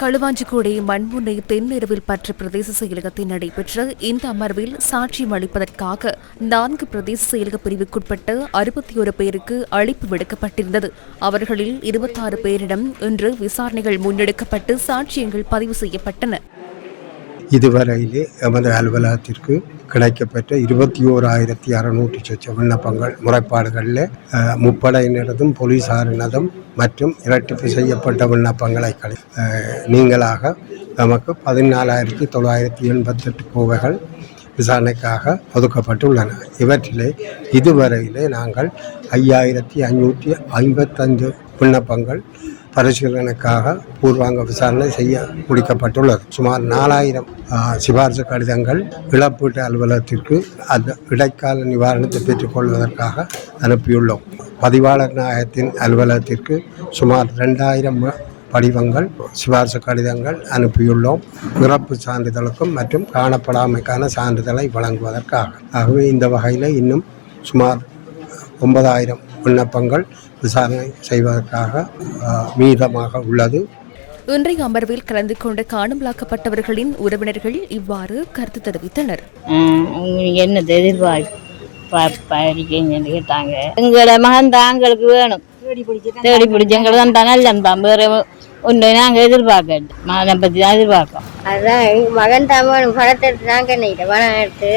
களுவாஞ்சிக்குடி மண்முனை தென்னிரவில் பற்ற பிரதேச செயலகத்தில் நடைபெற்ற இந்த அமர்வில் சாட்சியம் அளிப்பதற்காக நான்கு பிரதேச செயலக பிரிவுக்குட்பட்ட அறுபத்தி ஒரு பேருக்கு அழைப்பு விடுக்கப்பட்டிருந்தது. அவர்களில் இருபத்தாறு பேரிடம் இன்று விசாரணைகள் முன்னெடுக்கப்பட்டு சாட்சியங்கள் பதிவு செய்யப்பட்டன. இதுவரையிலே எமது அலுவலகத்திற்கு கிடைக்கப்பெற்ற இருபத்தி ஓராயிரத்தி அறுநூற்றி சொச்ச விண்ணப்பங்கள் முறைப்பாடுகளில் முப்படையினரதும் போலீசாரினதும் மற்றும் இரட்டிப்பு செய்யப்பட்ட விண்ணப்பங்களை கழி நீங்களாக நமக்கு பதினாலாயிரத்தி தொள்ளாயிரத்தி எண்பத்தெட்டு கோவைகள் விசாரணைக்காக ஒதுக்கப்பட்டுள்ளன. இவற்றிலே இதுவரையிலே நாங்கள் ஐயாயிரத்தி ஐநூற்றி ஐம்பத்தஞ்சு விண்ணப்பங்கள் பரிசீலனைக்காக பூர்வாங்க விசாரணை செய்ய முடிக்கப்பட்டுள்ளது. சுமார் நாலாயிரம் சிபார்சு கடிதங்கள் இழப்பீட்டு அலுவலகத்திற்கு அந்த இடைக்கால நிவாரணத்தை பெற்றுக்கொள்வதற்காக அனுப்பியுள்ளோம். பதிவாளர் நாயகத்தின் அலுவலகத்திற்கு சுமார் ரெண்டாயிரம் படிவங்கள் சிபார்சு கடிதங்கள் அனுப்பியுள்ளோம். பிறப்பு சான்றிதழுக்கும் மற்றும் காணப்படாமைக்கான சான்றிதழை வழங்குவதற்காக. ஆகவே இந்த வகையில் இன்னும் சுமார் ஒன்பதாயிரம் விண்ணப்பங்கள் விசாரணை செய்வதற்காக மீதமாக உள்ளது. இன்றைய அமர்வில் கலந்து கொண்ட காணாமலாக்கப்பட்டவர்களின் உறவினர்கள் இவ்வாறு கருத்து தெரிவித்தனர். என்னது எதிர்பார்ப்பீங்கன்னு கேட்டாங்க. எங்களோட மகன் தான் எங்களுக்கு வேணும். தேடி பிடிச்சி எங்களுக்கு தான் தான் நல்லம் தான் வேற ஒன்று நாங்கள் எதிர்பார்க்க மகனை பற்றி தான் எதிர்பார்க்கோம் அதான் மகன் தான் வேணும். பணத்தை எடுத்து நாங்கள் என்ன பணம் எடுத்து